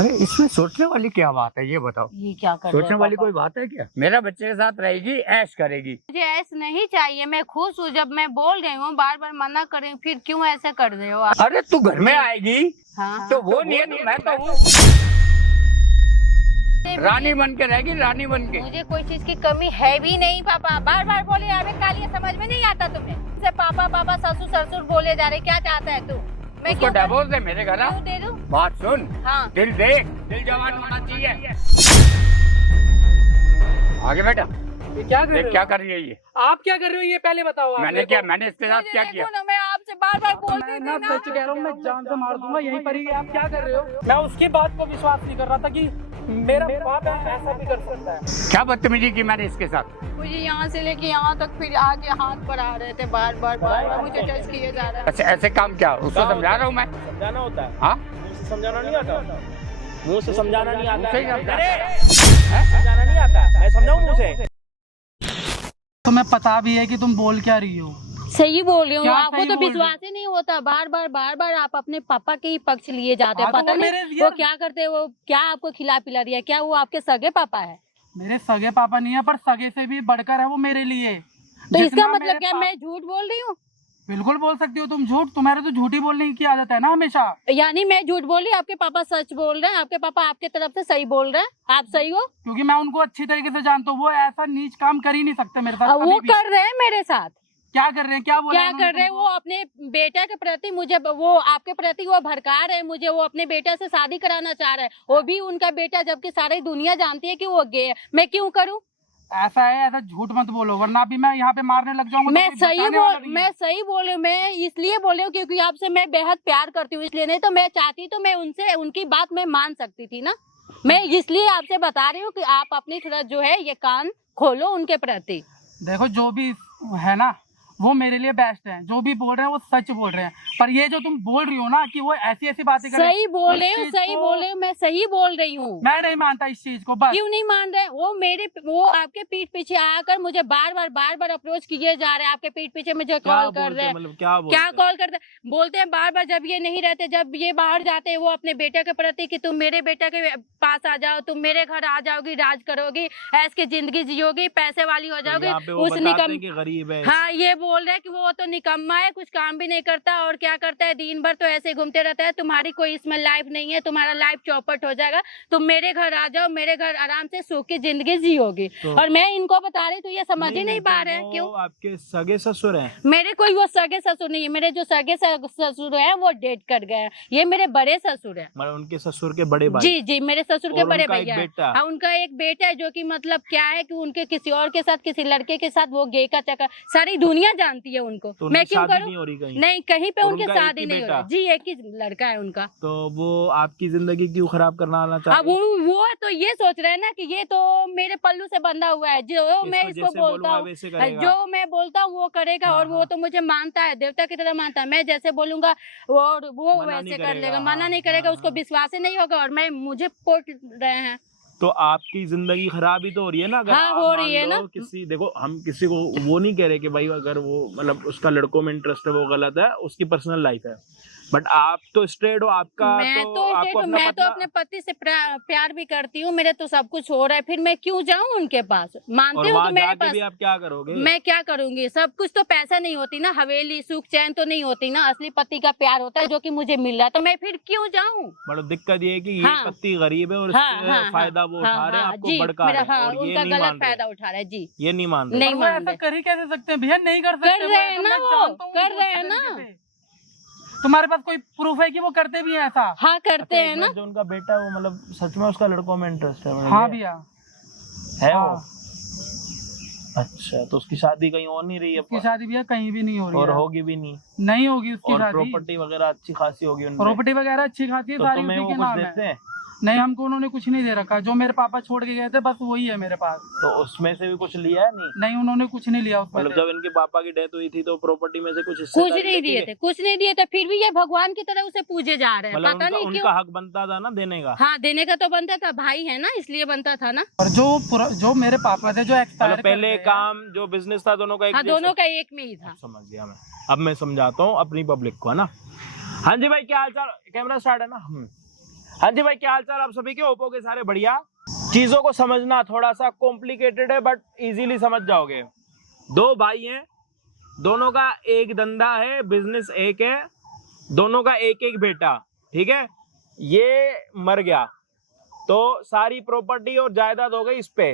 अरे इसमें सोचने वाली क्या बात है, ये बताओ। ये क्या कर सोचने वाली कोई बात है क्या? मेरा बच्चे के साथ रहेगी, ऐश करेगी। मुझे ऐसा नहीं चाहिए, मैं खुश हूँ। जब मैं बोल रही हूँ, बार बार मना कर रही हूँ, फिर क्यों ऐसा कर रहे हो आप? अरे तू घर में आएगी हाँ तो वो नहीं है तो मैं तो हूँ। रानी बन के रहेगी, रानी बन के। मुझे कोई चीज की कमी है भी नहीं पापा। बार बार बोले अरे कालिया, समझ में नहीं आता तुम्हें? से पापा पापा ससुर ससुर बोले जा रहे, क्या चाहता है तू? मैं उसको डिवोर्स दे, मेरे घर आ। क्यों दे दूं? बात सुन, हाँ दिल देख, दिल जवान होना चाहिए। आगे बेटा, ये क्या कर रहे हो? क्या कर रही है ये? आप क्या कर रहे हो ये पहले बताओ आप। मैंने क्या, मैंने इसके साथ क्या किया? मैं आपसे बार बार बोलती मैं ना सच कह रहा हूँ, मैं जान से मार दूंगा यहीं पर ही। आप क्या कर रहे हो? मैं उसकी बात को विश्वास नहीं कर रहा था कि मेरा बाप ऐसा भी कर सकता है। क्या बदतमीजी की मैंने इसके साथ? मुझे यहाँ से लेके यहाँ तक फिर आगे हाथ बढ़ा रहे थे, बार बार मुझे टच किए जा रहा है। अच्छा ऐसे काम क्या? उसको समझा रहा हूँ मैं। समझाना होता है, हाँ मुंह से समझाना नहीं आता। मुंह से समझाना नहीं आता। मुझसे ही समझा। समझाना नहीं आता, मैं समझाऊं मुंह से? तुम्हें पता भी है कि तुम बोल क्या रही हो? सही बोल रही हूँ, क्या आपको सही तो बोल रही विश्वास ही नहीं होता। बार बार आप अपने पापा के ही पक्ष लिए जाते हैं। हाँ, तो पता वो नहीं मेरे वो यार- क्या करते हैं, वो क्या आपको खिला पिला दिया? क्या वो आपके सगे पापा है? मेरे सगे पापा नहीं है, पर सगे से भी बढ़कर है वो मेरे लिए। तो इसका जितना मतलब मेरे क्या मैं झूठ बोल रही हूँ? बिल्कुल बोल सकती हो तुम झूठ। तुम्हारे तो झूठी बोलने की आदत है ना हमेशा। यानी मैं झूठ बोल रही हूँ, आपके पापा सच बोल रहे हैं? आपके पापा आपके तरफ से सही बोल रहे हैं? आप सही हो? क्योंकि मैं उनको अच्छी तरीके से जानता हूँ। वो ऐसा नीच काम कर ही नहीं सकते मेरे साथ वो कभी भी। कर रहे हैं मेरे साथ। क्या कर रहे हैं? क्या बोल क्या कर रहे हैं? वो अपने बेटा के प्रति मुझे, वो आपके प्रति वो भड़का रहे हैं मुझे। वो अपने बेटा से शादी कराना चाह रहे हैं, वो भी उनका बेटा, जबकि सारी दुनिया जानती है कि वो गे है। मैं क्यों करूं? ऐसा है, ऐसा झूठ मत बोलो वरना अभी मैं यहाँ पे मारने लग जाऊंगा। मैं सही बोल रही हूँ। मैं इसलिए बोल रही हूँ क्योंकि आपसे मैं बेहद प्यार करती हूँ, इसलिए। नहीं तो मैं चाहती तो मैं उनसे उनकी बात मैं मान सकती थी ना। मैं इसलिए आपसे बता रही हूँ कि आप अपनी तरफ जो है ये कान खोलो उनके प्रति। देखो जो भी है ना वो मेरे लिए बेस्ट है। जो भी बोल रहे हैं वो सच बोल रहे हैं। पर ये जो तुम बोल रही हो ना कि वो ऐसी ऐसी बातें कर रहे हैं, सही बोल रही हूँ, सही बोल रही हूँ, मैं सही बोल रही हूँ। मैं नहीं मानता इस चीज को। बस क्यों नहीं मान रहे? वो आपके पीठ पीछे आकर मुझे बार बार अप्रोच किए जा रहे हैं। आपके पीठ पीछे मुझे कॉल कर रहे हैं। मतलब क्या कॉल करते बोलते हैं बार बार, जब ये नहीं रहते, जब ये बाहर जाते हैं, वो अपने बेटे के प्रति कि तुम मेरे बेटे के पास आ जाओ, तुम मेरे घर आ जाओगी, राज करोगी, ऐस की जिंदगी जियोगी, पैसे वाली हो जाओगी। उस निकम गरीब है। हाँ, ये बोल रहे हैं कि वो तो निकम्मा है, कुछ काम भी नहीं करता। और क्या करता है, दिन भर तो ऐसे घूमते रहता है। तुम्हारी कोई इसमें लाइफ नहीं है, तुम्हारा लाइफ चौपट हो जाएगा। तुम मेरे घर आ जाओ, मेरे घर आराम से सुख की जिंदगी जियोगी। और मैं इनको बता रही, तो ये समझ ही नहीं पा रहे हैं। क्यों? आपके सगे ससुर हैं? मेरे कोई वो सगे ससुर नहीं है। मेरे जो सगे ससुर हैं वो डेट कर गए हैं। ये मेरे बड़े ससुर हैं। मतलब उनके ससुर के बड़े भाई? जी जी, मेरे ससुर के बड़े भैया हैं। बेटा? हाँ, उनका एक बेटा है, जो कि मतलब क्या है कि उनके किसी और के साथ, किसी लड़के के साथ वो गे का चक्कर, सारी दुनिया जानती है उनको। तो मैं क्यों करूं? नहीं हो रही कहीं? नहीं, कहीं पे उनकी शादी नहीं हो बेटा? रही। जी, एक ही लड़का है उनका। तो वो आपकी जिंदगी क्यों खराब करना अब चाहते हैं? वो तो ये सोच रहे हैं ना कि ये तो मेरे पल्लू से बंधा हुआ है। जो मैं इसको बोलता हूँ, जो मैं बोलता हूँ वो करेगा। और वो तो मुझे मानता है, देवता की तरह मानता है। मैं जैसे बोलूंगा और वो वैसे कर लेगा, मना नहीं करेगा। उसको विश्वास ही नहीं होगा। और मुझे पोट रहे हैं। तो आपकी जिंदगी खराब ही तो हो रही है ना। अगर हाँ, आप हो रही मान है लो ना। किसी, देखो हम किसी को वो नहीं कह रहे कि भाई अगर वो मतलब उसका लड़कों में इंटरेस्ट है वो गलत है, उसकी पर्सनल लाइफ है। बट आप तो स्ट्रेट हो। आपका मैं तो अपने पति से प्यार भी करती हूँ। मेरे तो सब कुछ हो रहा है, फिर मैं क्यों जाऊँ उनके पास? मानती हूँ तो मेरे पास भी आप क्या करोगे? मैं क्या करूंगी? सब कुछ तो पैसा नहीं होती ना, हवेली सुख चैन तो नहीं होती ना। असली पति का प्यार होता है जो कि मुझे मिल रहा है, तो मैं फिर क्यों जाऊँ? बड़ा दिक्कत ये है कि ये हाँ, पति गरीब है और इससे फायदा वो उठा रहे हैं, आपको भड़का रहे हैं, और ये उनका नहीं गलत मान रहे। फायदा उठा रहा है। जी, ये नहीं मान रहे। नहीं मान ऐसा रहे। कर ही कैसे सकते हैं भैया? नहीं कर सकते। कर रहे हैं ना, वो कर रहे हैं ना। तुम्हारे पास कोई प्रूफ है कि वो करते भी हैं ऐसा? हाँ, करते हैं ना। जो उनका बेटा है वो मतलब सच में उसका लड़कों में इंटरेस्ट है? हाँ भैया है हाँ। वो? अच्छा, तो उसकी शादी कहीं और नहीं रही है? उसकी शादी भैया कहीं भी नहीं हो रही और है। होगी भी नहीं? नहीं होगी उसकी और शादी। प्रॉपर्टी वगैरह अच्छी खासी होगी उनमें? प्रॉपर्टी वगैरह अच्छी खासी है, तो सारी तुम्हें उसी वो के कुछ नाम देते है। हैं? नहीं, हमको उन्होंने कुछ नहीं दे रखा। जो मेरे पापा छोड़ के गए थे बस वही है मेरे पास। तो उसमें से भी कुछ लिया है? नहीं, उन्होंने कुछ नहीं लिया उसमें मतलब से। जब इनके पापा की डेथ हुई थी तो प्रॉपर्टी में से कुछ कुछ नहीं दिए थे, कुछ नहीं दिए थे। फिर भी ये भगवान की तरह उसे पूजे जा रहे हैं। मतलब पता नहीं क्यों। उनका हक बनता था ना देने का? हाँ, देने का तो बनता था, भाई है ना, इसलिए बनता था ना। और जो मेरे पापा थे जो एक्सपायर मतलब पहले काम जो बिजनेस था दोनों का एक हाँ, जैसा? दोनों का एक में ही था। समझ गया मैं। अब मैं समझाता हूँ अपनी पब्लिक को, है ना। हाँ जी भाई, क्या हाल चाल? कैमरा स्टार्ट है ना? हाँ जी भाई, क्या हाल चाल आप सभी के? होप के सारे बढ़िया। चीजों को समझना थोड़ा सा कॉम्प्लिकेटेड है बट इजीली समझ जाओगे। दो भाई हैं, दोनों का एक धंधा है, बिजनेस एक है, दोनों का एक एक बेटा, ठीक है। ये मर गया तो सारी प्रॉपर्टी और जायदाद हो गई इस पे,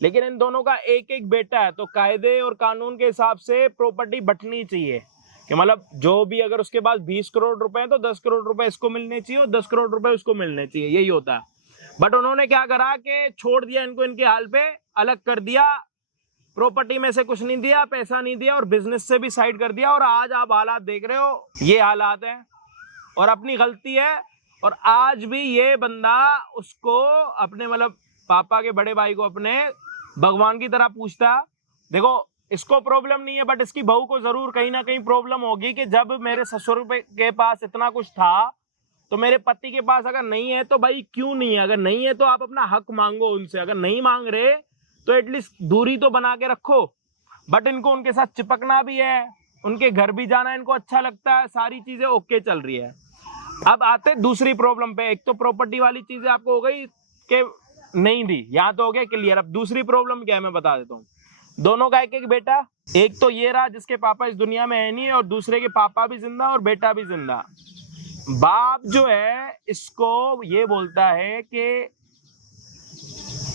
लेकिन इन दोनों का एक एक बेटा है, तो कायदे और कानून के हिसाब से प्रॉपर्टी बंटनी चाहिए कि मतलब जो भी, अगर उसके पास 20 करोड़ रुपए हैं तो 10 करोड़ रुपए इसको मिलने चाहिए और 10 करोड़ रुपए उसको मिलने चाहिए, यही होता है। बट उन्होंने क्या करा कि छोड़ दिया इनको इनके हाल पे, अलग कर दिया, प्रॉपर्टी में से कुछ नहीं दिया, पैसा नहीं दिया और बिजनेस से भी साइड कर दिया। और आज आप हालात देख रहे हो, ये हालात हैं और अपनी गलती है। और आज भी ये बंदा उसको अपने मतलब पापा के बड़े भाई को अपने भगवान की तरह पूछता। देखो इसको प्रॉब्लम नहीं है बट इसकी बहू को जरूर कहीं ना कहीं प्रॉब्लम होगी कि जब मेरे ससुर के पास इतना कुछ था तो मेरे पति के पास अगर नहीं है तो भाई क्यों नहीं है? अगर नहीं है तो आप अपना हक मांगो उनसे, अगर नहीं मांग रहे तो एटलीस्ट दूरी तो बना के रखो। बट इनको उनके साथ चिपकना भी है, उनके घर भी जाना इनको अच्छा लगता है, सारी चीजें ओके चल रही है। अब आते दूसरी प्रॉब्लम पे। एक तो प्रॉपर्टी वाली चीजें आपको हो गई कि नहीं दी, यहाँ तो हो गया क्लियर। अब दूसरी प्रॉब्लम क्या है मैं बता देता हूँ। दोनों का एक एक बेटा, एक तो ये रहा जिसके पापा इस दुनिया में है नहीं और दूसरे के पापा भी जिंदा और बेटा भी जिंदा। बाप जो है इसको ये बोलता है कि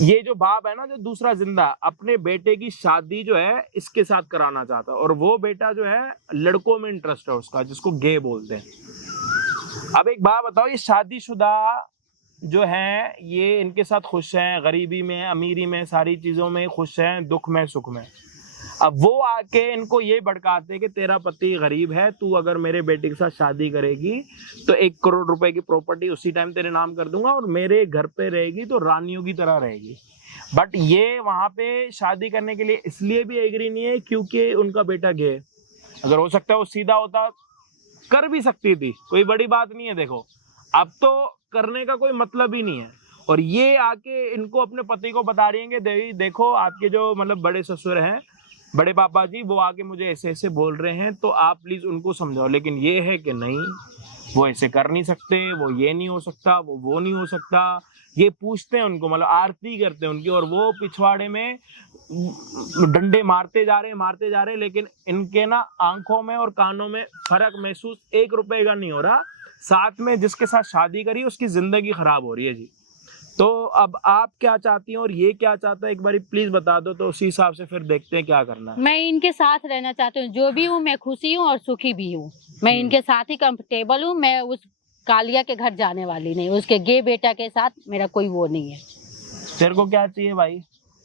ये जो बाप है ना, जो दूसरा जिंदा, अपने बेटे की शादी जो है इसके साथ कराना चाहता है और वो बेटा जो है लड़कों में इंटरेस्ट है उसका, जिसको गे बोलते हैं। अब एक बात बताओ, ये शादीशुदा जो है ये इनके साथ खुश हैं, गरीबी में अमीरी में सारी चीजों में खुश हैं, दुख में सुख में। अब वो आके इनको ये भड़काते कि तेरा पति गरीब है, तू अगर मेरे बेटे के साथ शादी करेगी तो 1 करोड़ रुपए की प्रॉपर्टी उसी टाइम तेरे नाम कर दूंगा और मेरे घर पे रहेगी तो रानियों की तरह रहेगी। बट ये वहां पे शादी करने के लिए इसलिए भी एग्री नहीं है क्योंकि उनका बेटा गे। अगर हो सकता है वो सीधा होता, कर भी सकती थी, कोई बड़ी बात नहीं है। देखो अब तो करने का कोई मतलब ही नहीं है। और ये आके इनको अपने पति को बता रही है कि देखो आपके जो मतलब बड़े ससुर हैं, बड़े पापा जी, वो आके मुझे ऐसे ऐसे बोल रहे हैं तो आप प्लीज उनको समझाओ। लेकिन ये है कि नहीं, वो ऐसे कर नहीं सकते, वो ये नहीं हो सकता, वो नहीं हो सकता। ये पूछते हैं उनको, मतलब आरती करते हैं उनकी, और वो पिछवाड़े में डंडे मारते जा रहे हैं। लेकिन इनके ना आंखों में और कानों में फर्क महसूस 1 रुपए का नहीं हो रहा। साथ में जिसके साथ शादी करी उसकी जिंदगी खराब हो रही है जी। तो अब आप क्या चाहती हैं और ये क्या चाहता है, एक बार प्लीज बता दो तो उसी हिसाब से फिर देखते हैं क्या करना है। मैं इनके साथ रहना चाहती हूँ, जो भी हूँ मैं खुशी हूँ और सुखी भी हूँ। मैं इनके साथ ही कंफर्टेबल हूँ। मैं उस कालिया के घर जाने वाली नहीं, उसके गे बेटा के साथ मेरा कोई वो नहीं है। तेरे को क्या चाहिए भाई?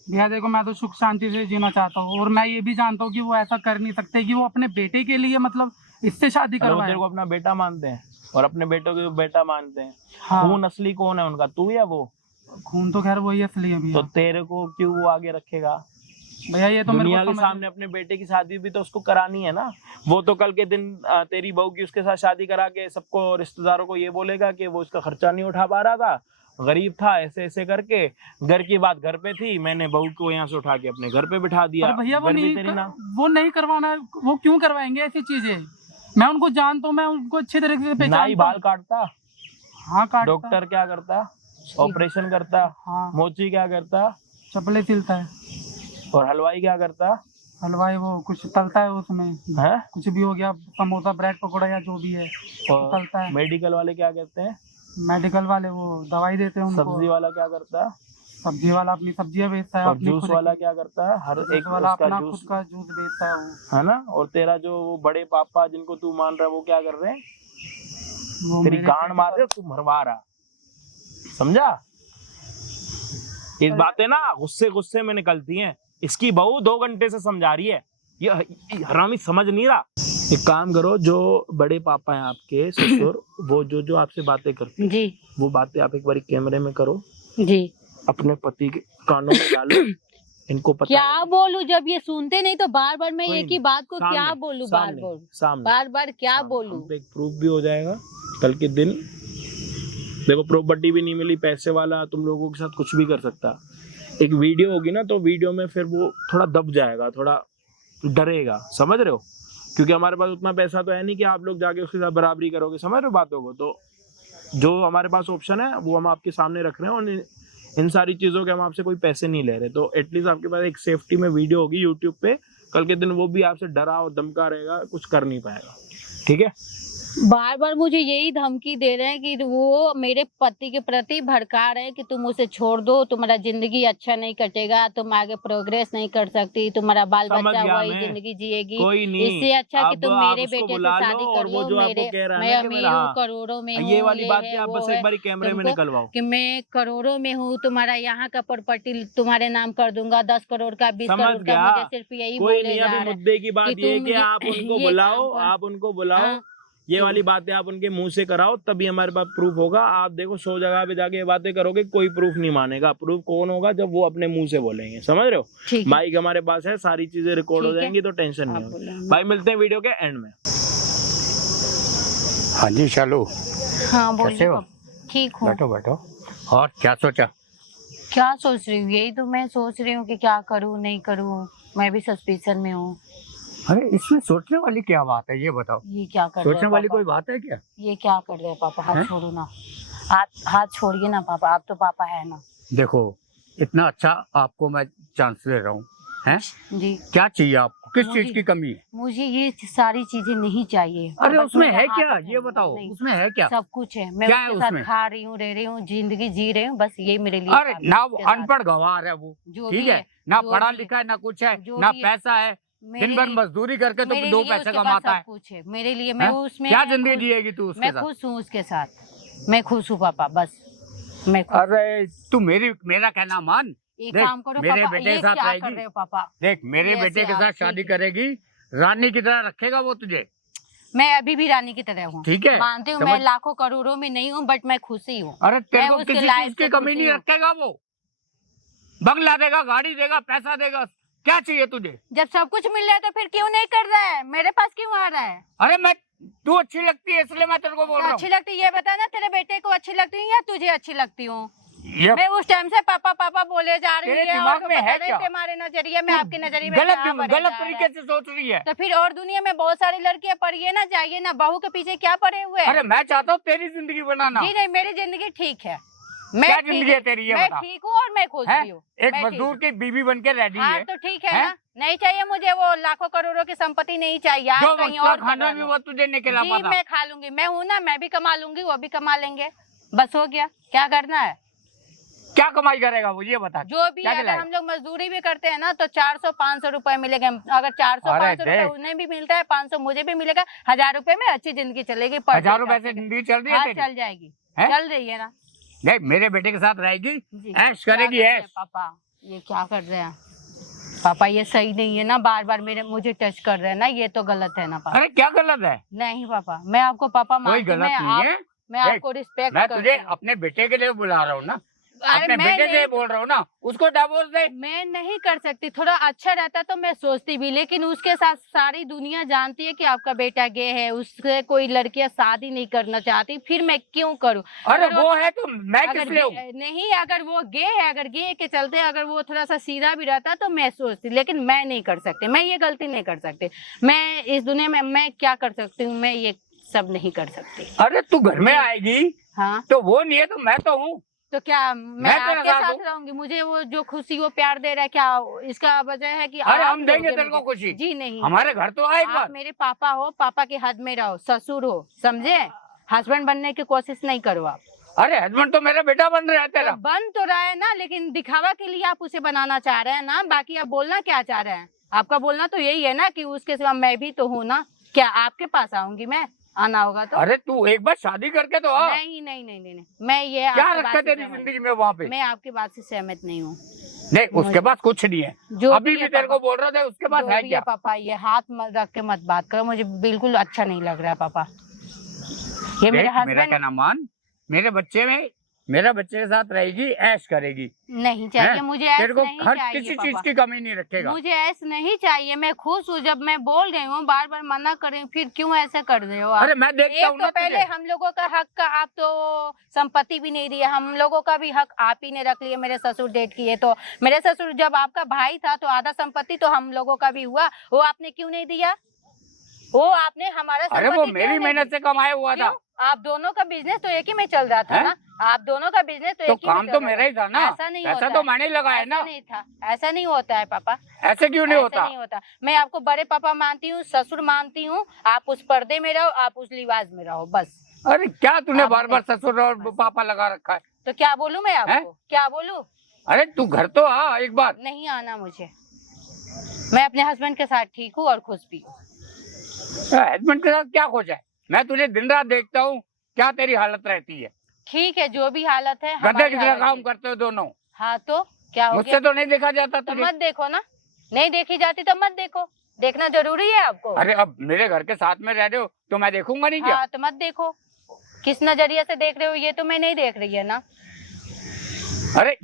भैया देखो, मैं तो सुख शांति से जीना चाहता हूँ और मैं ये भी जानता हूँ कि वो ऐसा कर नहीं सकते कि वो अपने बेटे के लिए मतलब इससे शादी करवाए। तेरे को अपना बेटा मानते हैं और अपने बेटों को बेटा मानते हैं। हाँ। खून असली कौन है उनका, तू या वो? खून तो खैर वही असली है भैया। तो तेरे को क्यों वो आगे रखेगा? भैया ये तो दुनिया के सामने अपने बेटे की शादी भी तो उसको करानी है ना। वो तो कल के दिन तेरी बहू की उसके साथ शादी करा के सबको रिश्तेदारों को ये बोलेगा कि वो उसका खर्चा नहीं उठा पा रहा था, गरीब था, ऐसे ऐसे करके। घर की बात घर पे थी, मैंने बहू को यहाँ से उठा के अपने घर पे बिठा दिया। भैया वो नहीं करवाना, वो क्यों करवाएंगे ऐसी चीजें? मैं उनको जानता हूँ, मैं उनको अच्छी तरीके से पहचानता हूँ। नाई बाल काटता, हाँ काटता। डॉक्टर क्या करता? ऑपरेशन करता। हाँ। मोची क्या करता? चपले सिलता है। और हलवाई क्या करता? हलवाई वो कुछ तलता है उसमें है? कुछ भी हो गया, समोसा ब्रेड पकौड़ा या जो भी है तलता है। मेडिकल वाले क्या करते हैं? मेडिकल वाले वो दवाई देते हैं उनको। सब्जी वाला क्या करता है? सब्जी वाला अपनी सब्जियां बेचता है। और जूस वाला क्या करता है? हर एक वाला अपना जूस, खुद का जूस बेचता है वो, है ना। और तेरा जो वो बड़े पापा जिनको तू मान रहा है वो क्या कर रहे हैं? तेरी गांड मार रहे, तू मरवा रहा, समझा? इस बातें ना गुस्से में निकलती हैं। इसकी बहू 2 घंटे से समझा रही है, ये हरामी समझ नहीं रहा। एक काम करो, जो बड़े पापा हैं आपके ससुर, वो जो आपसे बातें करते हैं जी, वो बातें आप एक बार कैमरे में करो जी, अपने पति के कानों में डालो, इनको पता क्या बोलूं? जब ये सुनते नहीं तो बार बार मैं एक ही बात को क्या बोलूं? बार बार क्या बोलूं? एक प्रूफ भी हो जाएगा कल के दिन। देखो प्रॉपर्टी भी नहीं मिली, पैसे वाला तुम लोगों के साथ कुछ भी कर सकता। एक वीडियो होगी ना तो वीडियो में फिर वो थोड़ा दब जाएगा, थोड़ा डरेगा, समझ रहे हो? क्योंकि हमारे पास उतना पैसा तो है नहीं कि आप लोग जाके उसके साथ बराबरी करोगे, समझ रहे हो बातों को? तो जो हमारे पास ऑप्शन है वो हम आपके सामने रख रहे हैं, और इन सारी चीज़ों के हम आपसे कोई पैसे नहीं ले रहे। तो एटलीस्ट आपके पास एक सेफ्टी में वीडियो होगी यूट्यूब पे, कल के दिन वो भी आपसे डरा और धमका रहेगा, कुछ कर नहीं पाएगा। ठीक है। बार बार मुझे यही धमकी दे रहे हैं कि वो मेरे पति के प्रति भड़का रहे हैं कि तुम उसे छोड़ दो, तुम्हारा जिंदगी अच्छा नहीं कटेगा, तुम आगे प्रोग्रेस नहीं कर सकती, तुम्हारा बाल बच्चा वही जिंदगी जिएगी, इससे अच्छा कि तुम मेरे बेटे से शादी कर लो। मैं अमीर हूँ, करोड़ों में हूँ, ये वाली बात आप बस एक बार कैमरे में निकलवाओ कि मैं करोड़ों में हूँ, तुम्हारा यहाँ का प्रॉपर्टी तुम्हारे नाम कर दूंगा, 10 करोड़ का 20 करोड़ का, मुझे सिर्फ यही बोले जा रहे हैं। मुद्दे की बात ये कि आप उनको बुलाओ, आप उनको बुलाओ, ये वाली बातें आप उनके मुंह से कराओ, तभी हमारे पास प्रूफ होगा। आप देखो 100 जगह पे जाके ये बातें करोगे, कोई प्रूफ नहीं मानेगा। प्रूफ कौन होगा? जब वो अपने मुंह से बोलेंगे, समझ रहे हो? माइक हमारे पास है, सारी चीजें रिकॉर्ड हो जाएंगी, तो टेंशन नहीं होगी। भाई मिलते हैं वीडियो के एंड में। हाँ जी चलो। हाँ कैसे हो? ठीक हूँ। बैठो बैठो। और क्या सोचा? क्या सोच रही हूँ? यही तो मैं सोच रही हूँ कि क्या करूँ नहीं करूँ, मैं भी सस्पेंशन में हूँ। अरे इसमें सोचने वाली क्या बात है, ये बताओ। ये क्या कर रहे सोचने वाली कोई बात है क्या? ये क्या कर रहे हैं पापा? हाथ छोड़ो ना, हाथ छोड़िए ना पापा, आप तो पापा है ना। देखो इतना अच्छा आपको मैं चांस दे रहा हूँ, हैं जी। क्या चाहिए आपको? किस चीज की कमी है? मुझे ये सारी चीजें नहीं चाहिए। अरे उसमें है क्या, ये बताओ। उसमें है क्या? सब कुछ है, मैं उसके साथ खा रही हूँ, रह रही हूँ, जिंदगी जी रही हूँ, बस ये मेरे लिए। अरे ना वो अनपढ़ गवार है वो, ठीक है, ना पढ़ा लिखा है, ना कुछ है, ना पैसा है, दिन भर मजदूरी करके तो 2 पैसे कमाता है। कुछ है मेरे लिए, मैं उसमें क्या जिंदगी जिएगी तू उसके साथ? मैं खुश हूँ उसके साथ, मैं खुश हूँ पापा, बस मैं खुश। अरे तू मेरा कहना मान, एक काम करो मेरे पापा, बेटे के साथ रहेगी, पापा देख मेरे बेटे के साथ शादी करेगी, रानी की तरह रखेगा वो तुझे। मैं अभी भी रानी की तरह हूँ, ठीक है, मानती हूँ मैं लाखों करोड़ों में नहीं हूँ, बट मैं खुशी हूँ। अरे तेरे को किसी चीज की कमी नहीं रखेगा वो, बंगला देगा, गाड़ी देगा, पैसा देगा, क्या चाहिए तुझे? जब सब कुछ मिल रहा है तो फिर क्यों नहीं कर रहा है? मेरे पास क्यों आ रहा है? अरे मैं तू अच्छी लगती है इसलिए मैं तेरे को बोल रहा हूँ। अच्छी लगती है, ये बता ना, तेरे बेटे को अच्छी लगती हूँ या तुझे अच्छी लगती हूँ? मैं उस टाइम से पापा पापा बोले जा रही है, दिमाग में है क्या? तुम्हारे नजरिए में, आपके नजरिए में गलत तरीके से सोच रही है। तो फिर और दुनिया में बहुत सारी लड़कियां पढ़िए ना, जाइए ना, बहू के पीछे क्या पड़े हुए? अरे मैं चाहता हूँ तेरी जिंदगी बनाना। जी नहीं, मेरी जिंदगी ठीक है। क्या जिंदगी है तेरी, ये बता। मैं ठीक हूँ और मैं खुश भी हूँ। एक मजदूर की बीवी बन के रेडी है। तो ठीक है ना, नहीं चाहिए मुझे वो लाखों करोड़ों की संपत्ति, नहीं चाहिए। जो कहीं और खाना भी वो तुझे नहीं खिला पाता। मैं खा लूंगी, मैं हूँ ना, मैं भी कमा लूंगी, वो भी कमा लेंगे, बस हो गया। क्या करना है? क्या कमाई करेगा वो, ये बता। जो भी अगर हम लोग मजदूरी भी करते हैं ना तो 400-500 रुपए मिलेगा। अगर 400-500 रुपए उन्हें भी मिलता है, 500 मुझे भी मिलेगा, 1000 रुपए में अच्छी जिंदगी चलेगी। 1000 रुपए से जिंदगी चल रही है? चल जाएगी, चल रही है ना। देख मेरे बेटे के साथ रहेगी, ऐश करेगी, ऐश। पापा ये क्या कर रहे हैं पापा? ये सही नहीं है ना, बार बार मुझे टच कर रहे हैं ना, ये तो गलत है ना पापा। अरे क्या गलत है? नहीं पापा, मैं आपको पापा कोई गलत नहीं है, मैं आपको रिस्पेक्ट मैं तुझे अपने बेटे के लिए बुला रहा हूँ ना, अपने बेटे से बोल रहा हूँ ना, उसको डिवोर्स दे। मैं नहीं कर सकती, थोड़ा अच्छा रहता तो मैं सोचती भी, लेकिन उसके साथ सारी दुनिया जानती है कि आपका बेटा गे है, उससे कोई लड़कियां शादी नहीं करना चाहती, फिर मैं क्यों करूँ? अरे वो है तो मैं किस लिए हूँ? नहीं, अगर वो गे है, अगर गे के चलते अगर वो थोड़ा सा सीधा भी रहता तो मैं सोचती, लेकिन मैं नहीं कर सकती, मैं ये गलती नहीं कर सकती। मैं इस दुनिया में मैं क्या कर सकती हूँ? मैं ये सब नहीं कर सकती। अरे तू घर में आएगी, हाँ तो वो नहीं है तो मैं तो हूँ, तो क्या मैं आपके साथ रहूंगी? मुझे वो जो खुशी वो प्यार दे रहा है, क्या इसका वजह है कि अरे हम देंगे तेरे को खुशी? जी नहीं, हमारे घर तो आए, आप मेरे पापा हो, पापा के हद में रहो, ससुर हो, समझे? हस्बैंड बनने की कोशिश नहीं करो आप। अरे हस्बैंड तो मेरा बेटा बन रहा है तेरा। तो बन तो रहा है ना, लेकिन दिखावा के लिए आप उसे बनाना चाह रहे हैं ना, बाकी आप बोलना क्या चाह रहे हैं? आपका बोलना तो यही है ना कि उसके सिवा मैं भी तो हूँ ना, क्या आपके पास आऊंगी मैं? आना होगा तो। अरे तू एक बार शादी करके तो आ। नहीं नहीं नहीं नहीं, मैं ये क्या रखा तेरी जिंदगी में वहाँ पे? मैं आपकी बात से सहमत नहीं हूँ। नहीं, उसके पास कुछ नहीं है, जो अभी भी तेरे को बोल रहा था, उसके पास है क्या? पापा ये हाथ रख के मत बात करो, मुझे बिल्कुल अच्छा नहीं लग रहा है पापा। ये मेरे हस्बैंड, मेरा कहना मान, मेरा बच्चे के साथ रहेगी, ऐश करेगी। नहीं चाहिए मुझे, ऐश नहीं चाहिए, किसी चीज की कमी नहीं रखेगा। मुझे ऐश नहीं चाहिए, मैं खुश हूँ। जब मैं बोल रही हूँ, बार बार मना कर रही हूँ, फिर क्यों ऐसा कर रहे हो आप? अरे मैं देखता हूँ ना, पहले हम लोगों का हक का आप तो संपत्ति भी नहीं दिया, हम लोगों का भी हक आप ही ने रख लिया। मेरे ससुर डेट किए तो मेरे ससुर जब आपका भाई था तो आधा संपत्ति तो हम लोगों का भी हुआ, वो आपने क्यों नहीं दिया? वो आपने हमारा अरे वो संपत्ति मेरी क्यों मेहनत से कमाया हुआ था। आप दोनों का बिजनेस तो एक ही में चल रहा था है? ना, आप दोनों का बिजनेस तो तो एक ही में काम चल तो रहा मेरा ही था ना, ऐसा नहीं पैसा होता तो है। मैंने ही लगाया ऐसा ना। नहीं था, ऐसा नहीं होता है पापा, ऐसे क्यों नहीं ऐसा होता? नहीं होता। मैं आपको बड़े पापा मानती हूँ, ससुर मानती हूँ, आप उस पर्दे में रहो, आप उस लिबास में रहो, बस। अरे क्या तूने आप बार बार ससुर और पापा लगा रखा है? तो क्या बोलूं मैं आपको, क्या बोलूं? अरे तू घर तो आ एक बार। नहीं आना मुझे, मैं अपने हस्बैंड के साथ ठीक हूँ और खुश भी हूँ। हस्बैंड के साथ क्या खुश है? मैं तुझे दिन रात देखता हूँ, क्या तेरी हालत रहती है? ठीक है, जो भी हालत है गधे हमारी की तरह हालत काम है। करते हो दोनों। हाँ तो क्या हो मुझसे गया? तो नहीं देखा जाता तो तुझे। मत देखो ना, नहीं देखी जाती तो मत देखो, देखना जरूरी है आपको। अरे अब मेरे घर के साथ में रह रहे हो तो मैं देखूंगा नहीं क्या? हाँ तो मत देखो, किस नजरिए से देख रहे हो ये तो मैं नहीं देख रही है ना। अरे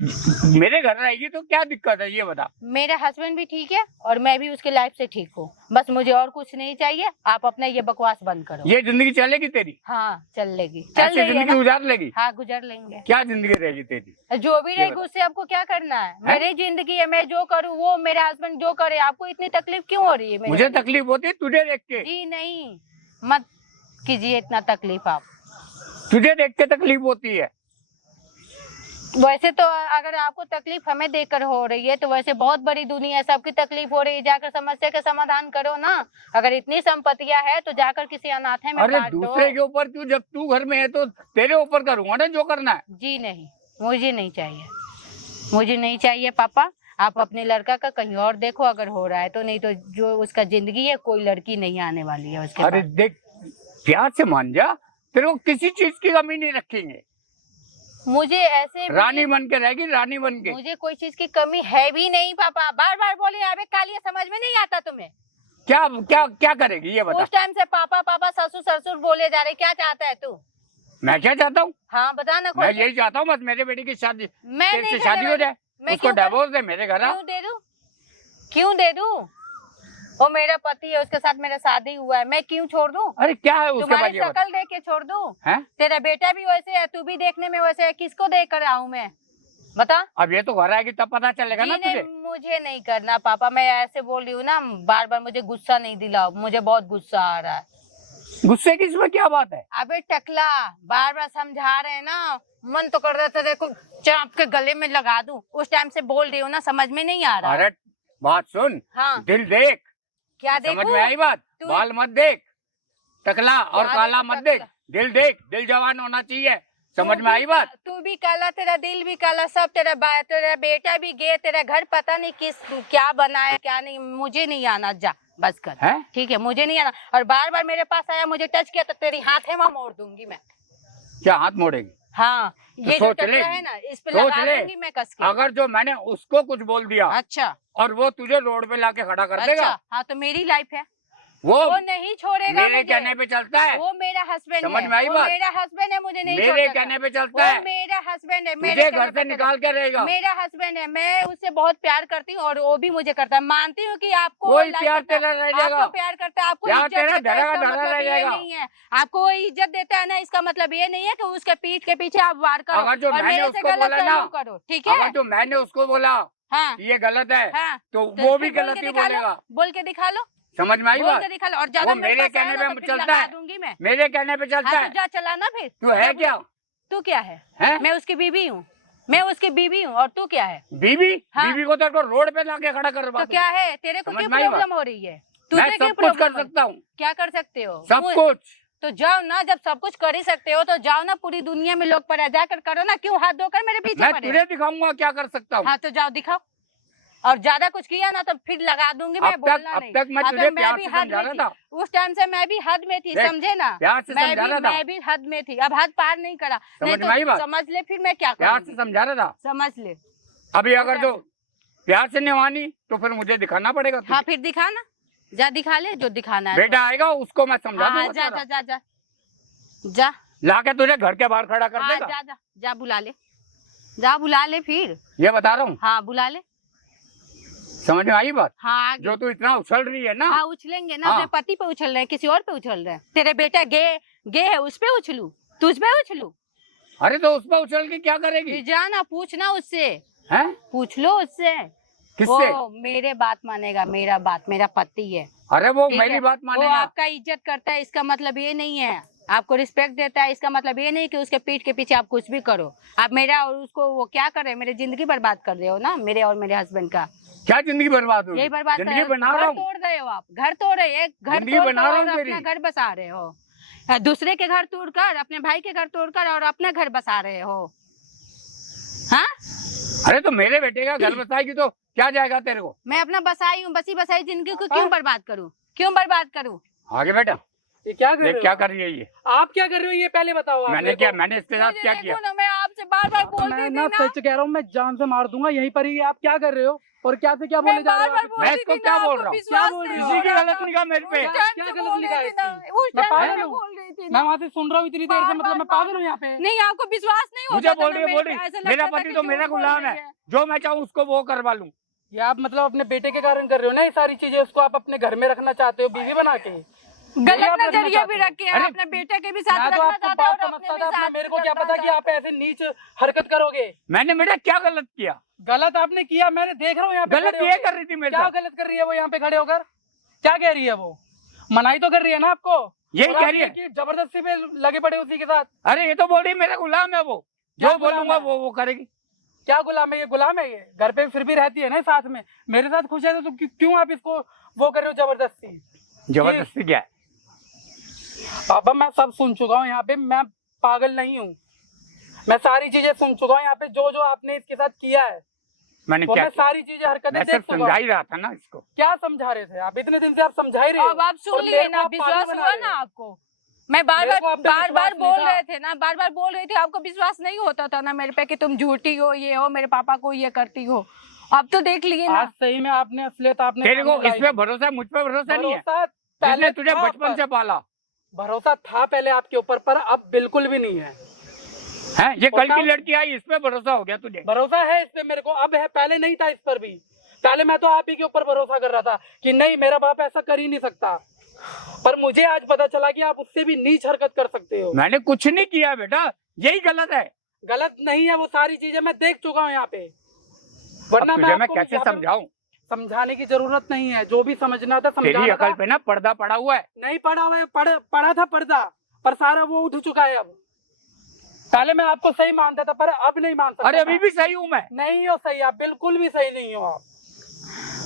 मेरे घर रहेगी तो क्या दिक्कत है ये बता। मेरा हस्बैंड भी ठीक है और मैं भी उसके लाइफ से ठीक हूँ, बस मुझे और कुछ नहीं चाहिए। आप अपना ये बकवास बंद करो। ये जिंदगी चलेगी तेरी? हाँ चलेगी, चल ऐसी रही है जिंदगी ना? गुजार लेगी? हाँ गुजर लेंगे। क्या जिंदगी रहेगी तेरी? जो भी ये रहेगी बता। उससे आपको क्या करना है? मेरी जिंदगी है, मैं जो करूँ वो मेरा हस्बैंड जो करे, आपको इतनी तकलीफ क्यों हो रही है? मुझे तकलीफ होती है तुझे देख के। जी नहीं, मत कीजिए इतना तकलीफ आप। तुझे देख के तकलीफ होती है। वैसे तो अगर आपको तकलीफ हमें देखकर हो रही है तो वैसे बहुत बड़ी दुनिया है, सबकी तकलीफ हो रही है, जाकर समस्या का समाधान करो ना। अगर इतनी संपत्तियां है तो जाकर किसी अनाथ में अरे बांट दो। दूसरे के ऊपर क्यों? जब तू घर में है तो तेरे ऊपर करूंगा ना जो करना है। जी नहीं, मुझे नहीं चाहिए, मुझे नहीं चाहिए पापा। आप अपने लड़का का कहीं और देखो अगर हो रहा है तो, नहीं तो जो उसका जिंदगी है कोई लड़की नहीं आने वाली है उसके अरे पास। देख प्यार से मान जा, तेरे को किसी चीज की कमी नहीं रखेंगे। मुझे ऐसे रानी बन के रहेगी, रानी बन के। मुझे कोई चीज की कमी है भी नहीं पापा। बार बार बोले अबे कालिया, समझ में नहीं आता तुम्हें? क्या क्या क्या करेगी ये बता। उस टाइम से पापा पापा ससुर ससुर बोले जा रहे, क्या चाहता है तू? मैं क्या चाहता हूँ? हाँ बता ना। मैं यही चाहता हूँ बस मेरे बेटी की शादी, मैं तेरे नहीं से शादी हो जाए, मैं उसको डिवोर्स दे, मेरे घर आ। क्यों दे दूं? क्यों दे दूं? वो मेरा पति है, उसके साथ मेरा शादी हुआ है, मैं क्यों छोड़ दूं? अरे क्या है उसके बाद तुम्हारी ये बता। शक्ल देख के छोड़ दूं? हैं? तेरा बेटा भी वैसे है, तू भी देखने में वैसे है, किसको देख कर आऊं मैं? बता। अब ये तो घर आएगी तब पता चलेगा ना जी नहीं, तुझे। मुझे नहीं करना पापा, मैं ऐसे बोल रही हूँ ना, बार बार मुझे गुस्सा नहीं दिलाओ, मुझे बहुत गुस्सा आ रहा है। गुस्से की इसमें क्या बात है? अबे टकला, बार बार समझा रहे हैं ना, मन तो कर रहा था देखो चाप के गले में लगा दूं। उस टाइम से बोल रही हूँ ना, समझ में नहीं आ रहा। अरे बात सुन, हाँ दिल देख। क्या समझ देखूं? में आई बात? तू- बाल मत देख, टकला और क्या काला देखूं मत देख, टकला? दिल देख, दिल जवान होना चाहिए। समझ तू में भी- आई बात? तू भी काला, तेरा दिल भी काला, सब तेरा तेरा बेटा भी गे, तेरा घर पता नहीं किस क्या बना है क्या नहीं, मुझे नहीं आना, जा बस कर। है? ठीक है, मुझे नहीं आना। और बार बार मेरे पास आया, मुझे टच किया तो तेरी हाथ है वहाँ मोड़ दूंगी मैं। क्या हाथ मोड़ेगी? हाँ ये जो सोच ले, टकला है ना, इस पे सोच लगा ले। दूंगी मैं कस के। अगर जो मैंने उसको कुछ बोल दिया अच्छा और वो तुझे रोड पे लाके खड़ा कर देगा, अच्छा, हाँ तो मेरी लाइफ है, वो नहीं छोड़ेगा मेरे मुझे। कहने पे चलता है। वो मेरा हस्बैंड समझ है, में आई वो बात? मेरा हस्बैंड है, मुझे नहीं छोड़ मेरे सकता। कहने पे चलता वो है। मेरा हस्बैंड है, मेरे तुझे कहने घर पे से चलेगा। निकाल के रहेगा। मेरा हस्बैंड है, मैं उससे बहुत प्यार करती हूँ और वो भी मुझे करता है। मानती हूँ कि आपको कोई like प्यार करता है, तेरा रह जाएगा। आपको प्यार करता है, आपको प्यार इज्जत तेरा देता है, धरा इसका धरा मतलब रह ये जाएगा। नहीं है। आपको वो इज्जत देता है ना, इसका मतलब ये नहीं है कि उसके पीठ के पीछे आप वार करो अगर जो और मैंने मेरे से उसको गलत बोला ना, सलूक करो, ठीक है? अगर जो मैंने उसको बोला हाँ कि ये गलत है, हाँ, तो तो वो भी फिर बोल गलत के ही दिखा लो, बोलेगा। बोल के दिखा लो, समझ में आई बोल बात? के दिखा लो। और ज्यादा वो मेरे पास आया कहने ना पे तो फिर चलता लगा है। दूंगी मैं। मेरे कहने पे चलता हाँ है। तो जा चलाना फिर। तू है क्या? तू क्या है? हैं? मैं उसकी बीवी हूँ, मैं उसकी बीवी हूँ, और तू क्या है? बीवी? हाँ। बीवी को तो रोड पे लाके खड़ा कर तो क्या है, तेरे को समझ क्यों में आई बात? प्रॉब्लम हो रही है? मैं तुझे क्यों सब कुछ कर प्रॉब्लम हो? सकता हूँ, क्या कर सकते हो? सब कुछ। तो जाओ ना, जब सब कुछ कर ही सकते हो तो जाओ ना, पूरी दुनिया में लोग पड़े, जाकर करो ना, क्यों हाथ धोकर मेरे पीछे मैं पड़े? तुझे दिखाऊंगा क्या कर सकता हूँ। हाँ तो जाओ दिखाओ, और ज्यादा कुछ किया ना तो फिर लगा दूंगी मैं, बोलना नहीं। अब तक मैं हाँ, तो तुझे मैं प्यार भी से हद समझा में रहा थी। था। उस टाइम से मैं भी हद में थी, देख, समझे ना? प्यार से समझा रहा था। मैं भी हद में थी, अब हद पार नहीं करा। नहीं समझ में आई तो बात? समझ ले फिर मैं क्या प्यार से करूँगी, समझा रहा था। समझ ले। अभी अगर जो प्यार से नहीं मानी तो फिर मुझे दिखाना पड़ेगा तुझे। हाँ फिर दिखा ना, जा दिखा ले जो दिखाना है। बेटा आएगा उसको मैं समझा हाँ, दूंगा जा सारा। जा जा जा जा, लाके तुझे घर के बाहर खड़ा कर हाँ देगा। जा जा जा, बुला ले, जा बुला ले फिर। ये बता रहा हूँ, हाँ बुला ले। समझ में आई बात? हाँ आगे। जो तू इतना उछल रही है ना। हाँ उछलेंगे ना, हाँ। अपने पति पे उछल रहे हैं, किसी और पे उछल रहे हैं। तेरे बेटा गे है, उस पे उछलू, तुझ पे उछलू? अरे तो उस पर उछल के क्या करेगी? फिर जा ना, पूछना उससे, हैं? पूछ लो उससे। किससे? वो मेरे बात मानेगा, मेरा पति है। अरे वो ठीक मेरी है? बात वो मानेगा। आपका इज्जत करता है, इसका मतलब ये नहीं है। आपको रिस्पेक्ट देता है, इसका मतलब ये नहीं कि उसके पीठ के पीछे आप कुछ भी करो। आप मेरा और उसको वो क्या कर रहे हैं, मेरी जिंदगी बर्बाद कर रहे हो ना, मेरे और मेरे हस्बैंड का। क्या जिंदगी बर्बाद हो? यही बर्बाद कर रहे जिंदगी हो। बना रहा घर हूँ। तोड़ रहे हो आप, घर तोड़ रहे हैं, घर जिंदगी तोड़ बना रहा कर हूँ और तेरी। अपना घर बसा रहे हो। दूसरे के घर तोड़कर, अपने भाई के घर तोड़कर और अपना घर बसा रहे हो। हाँ, अरे तो मेरे बेटे का घर बसाएगी तो क्या जाएगा तेरे को? मैं अपना बसाई हूँ, बसी बसाई जिंदगी को क्यों बर्बाद करूँ, क्यों बर्बाद करूँ? आगे बेटा, ये क्या कर देख रहे हो? क्या कर रही है ये? आप क्या कर रहे हो ये पहले बताओ। आप मैंने मेरे क्या, को। मैंने इसके साथ क्या किया? देखो ना, मैं आपसे बार बार बोलती मैं थी ना ना। सच कह रहा हूँ, मैं जान से मार दूंगा यहीं पर ही। आप क्या कर रहे हो और क्या से क्या मैं बोले जा रहे हो? बार-बार आप? बोलती मैं इसको थी क्या ना, बोल आपको रहा हूँ? विश्वास क्या बोल नहीं रही हो? किसी की हो रहा गलत था। निगाह मेरे पे। उस टाइम क्या से गलत बोल लिखा रही है थी ना, इसमें? उस मैं टाइम पागल से हूँ? बोल रही थी मैं ना। वहाँ से सुन रहा हूँ इतनी देर से, मतलब मैं पागल हूँ यहाँ पे। नहीं, आपको विश्वास नहीं होता मुझे था बोल ना रही है, मेरे बोल पे, रही ऐसा मेरा लगता था पति कि तो झूठ मेरा बोल गुलाम रही है, जो मैं चाहूँ उसको वो करवा लूँ। ये आप मतलब अपने बेटे के कारण कर रहे हो ना ये सारी चीजें। उसको आप अपने घर में रखना चाहते हो बीवी बना के। गलत नजरिया भी रखे हैं, अरे, अपने बेटे के भी साथ मैं तो रखना आपको चाहता है बात और अपने समझता भी था, साथ मेरे को क्या रखना पता कि चाहता आप ऐसे नीच हरकत करोगे। मैंने बेटा क्या गलत किया? गलत आपने किया, मैंने देख रहा हूँ यहाँ पे गलत खड़े ये होके। कर रही थी मेरे क्या साथ। गलत कर रही है वो यहाँ पे खड़े होकर? क्या कह रही है वो? मनाई तो कर रही है ना आपको? यही और कह आप रही है। कि जबरदस्ती पे लगे पड़े उसी के साथ। अरे ये तो बोल रही है मेरा गुलाम है वो, क्या जो गुलाम बोलूंगा है? वो करेगी। क्या गुलाम है ये? गुलाम है ये? घर पे फिर भी रहती है ना साथ में, मेरे साथ खुश है तो क्यों आप इसको वो कर रहे हो जबरदस्ती? जबरदस्ती क्या है? अब मैं सब सुन चुका हूँ यहाँ पे, मैं पागल नहीं हूँ। मैं सारी चीजें सुन चुका हूँ यहाँ पे, जो जो आपने इसके साथ किया है मैंने वो क्या मैं किया? सारी चीजें हरकतें मैं देख सिर्फ चुका समझा हूँ। ही रहा था ना इसको। क्या समझा रहे थे आप? इतने दिन से आप समझा ही रहे हो। अब आप और सुन मेरे लिए को ना, आप पागल विश्वास बना हुआ रहे ना हो। आपको। मैं बार मेरे को बार आप पे बार विश्वास बार नहीं बोल था। रहे थे ना, बार बार बोल रही थी, आपको विश्वास नहीं होता था ना मेरे पे कि तुम झूठी हो, ये हो, मेरे पापा को ये करती हो। अब तो देख लिए ना। आज सही में आपने असलियत आपने तेरे को सामने इस लाई। पे भरोसा है, मुझ पे भरोसा नहीं है? भरोसा जिसने पहले तुझे था बचपन पर- से पाला भरोसा था पहले आपके ऊपर, पर अब बिल्कुल भी नहीं है। है। ये कल होता- की लड़की आई, इस पे भरोसा हो गया तुझे? भरोसा है इस पे मेरे को, अब है, पहले नहीं था इस पर भी। पहले मैं तो आप ही के ऊपर भरोसा कर रहा था कि नहीं मेरा बाप ऐसा कर ही नहीं सकता, पर मुझे आज पता चला कि आप उससे भी नीच हरकत कर सकते हो। मैंने कुछ नहीं किया बेटा, यही गलत है। गलत नहीं है वो सारी चीजें, मैं देख चुका हूँ यहाँ पे। अब वरना तुझे मैं आपको कैसे यहाँ पे समझाऊं? समझाने की जरूरत नहीं है, जो भी समझना था तेरी समझाना अकल था। पे ना पर्दा पड़ा हुआ है। नहीं पड़ा हुआ है, पड़ा था पर्दा, पर सारा वो उठ चुका है अब। पहले मैं आपको सही मानता था, पर अब नहीं मान सकता। अरे अभी भी सही हूँ मैं। नहीं हो सही, आप बिल्कुल भी सही नहीं हो। आप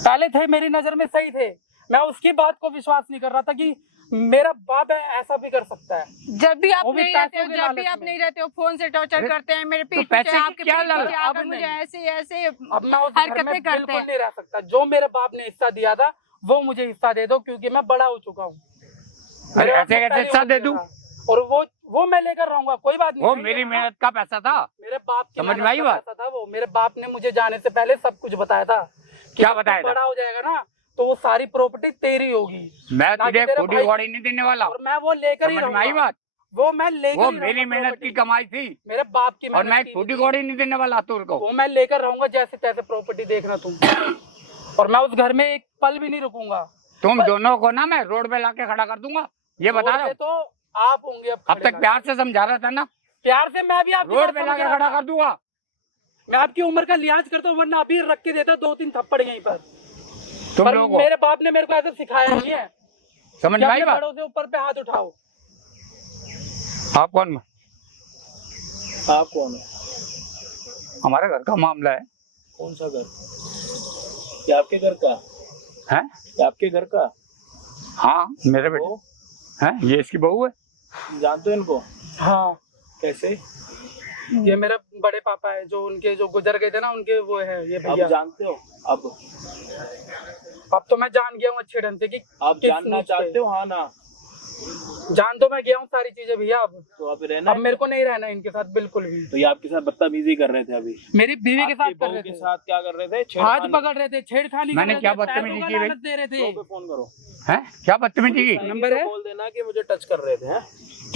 पहले थे, मेरी नजर में सही थे। मैं उसकी बात को विश्वास नहीं कर रहा था कि मेरा बाप है ऐसा भी कर सकता है। जब भी आप वो भी नहीं रहते हो, पैसों के जब भी लालच आप में। नहीं रहते हो, फोन से टॉर्चर करते हैं मेरे पीठ पैसे पीछे, की आपके क्या पीठ लालच? पीछे आकर अब मुझे नहीं। ऐसे ऐसे अब मैं उस घर में हरकतें करते बिल्कुल हैं। नहीं रह सकता। जो मेरे बाप ने हिस्सा दिया था वो मुझे हिस्सा दे दो, क्योंकि मैं बड़ा हो चुका हूँ। अरे ऐसे कैसे हिस्सा दे दूं? और वो मैं लेकर रहूंगा, कोई बात नहीं। वो नहीं मेरी लेना। मेहनत का पैसा था। मेरे बाप की समझ मेहनत में आई का बात? पैसा था वो। मेरे बाप ने मुझे जाने से पहले सब कुछ बताया था कि क्या जब तू बताया था? बड़ा हो जाएगा ना तो वो सारी प्रॉपर्टी तेरी होगी, मैं ना कि तुझे तेरे खोटी भाई घोड़ी नहीं देने वाला। और मैं वो लेकर ही समझ में आई रहूंगा। बात? वो मैं लेकर वो ही मेरी रहूंगा मेहनत की property। कमाई थी, मेरे बाप की और मेहनत मैं की खोटी थी। घोड़ी नहीं देने वाला तुर को। वो मैं लेकर रहूंगा जैसे तैसे प्रॉपर्टी, देखना तुम। और मैं उस घर में एक पल भी नहीं रुकूंगा। तुम दोनों को ना मैं रोड पे लाके खड़ा कर दूंगा, ये बता रहा रोड हूँ। पे तो आप होंगे अब अब खड़े तक प्यार से समझा रहा था ना, प्यार से मैं भी आपकी रोड बात पे समझ लाके रहा खड़ा था। कर दूंगा। मैं आपकी उम्र का लिहाज करता हूँ, वरना अभी रख के देता 2-3 थप्पड़ यहीं पर। तुम पर लोगों को मेरे बाप ने मेरे को ऐसा सिखाया नहीं है समझ कि में आई अपने बात? बड़ों से ऊपर पे हाथ उठाओ। आप कौन? आप कौन है? हमारे घर का मामला है। कौन सा घर? ये आपके घर का हैं? ये आपके घर का? हाँ मेरे बेटे वो हैं, ये इसकी बहू है। जानते हो इनको? हाँ, कैसे? ये मेरे बड़े पापा है, जो उनके जो गुजर गए थे ना, उनके वो है ये आप भैया। जानते हो? अब तो मैं जान गया हूँ अच्छे ढंग से कि आप किस जानना नीच चाहते पे। हो? हाँ ना? जान तो मैं गया हूँ सारी चीजें भैया। तो आप रहना अब है? मेरे को नहीं रहना इनके साथ बिल्कुल भी। तो ये आपके साथ बदतमीजी कर रहे थे अभी? मेरी बीवी के साथ आपकी कर बहू रहे के थे, साथ क्या कर रहे थे? हाथ छेड़खानी? पकड़ रहे थे, छेड़खानी कर मैंने रहे क्या थे, बदतमीजी पैरों का की भाई? लालच दे रहे थे। दो पे फोन करो। हैं? क्या बदतमीजी की? नंबर है? बोल देना कि मुझे टच कर रहे थे। हैं?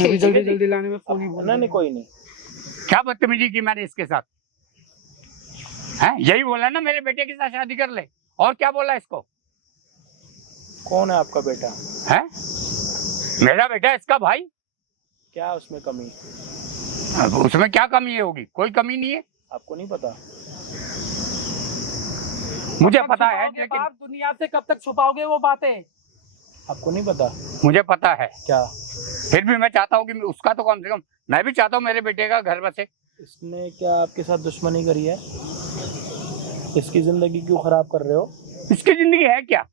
अभी जल्दी जल्दी लाने में फोन ही बोल नहीं नहीं, कोई नहीं। क्या बदतमीजी की मैंने इसके साथ? हैं? यही बोला ना मेरे बेटे के साथ शादी कर ले, और क्या बोला इसको? कौन है आपका बेटा? हैं? मेरा बेटा, इसका भाई। क्या है उसमें कमी? अब उसमें क्या कमी होगी? कोई कमी नहीं है। आपको नहीं पता? मुझे पता है, लेकिन आप दुनिया से कब तक छुपाओगे वो बातें? आपको नहीं पता? मुझे पता है। क्या? फिर भी मैं चाहता हूँ कि उसका तो कम से कम, मैं भी चाहता हूँ मेरे बेटे का घर बसे। इसने क्या आपके साथ दुश्मनी करी है? इसकी जिंदगी क्यों खराब कर रहे हो? इसकी जिंदगी है क्या?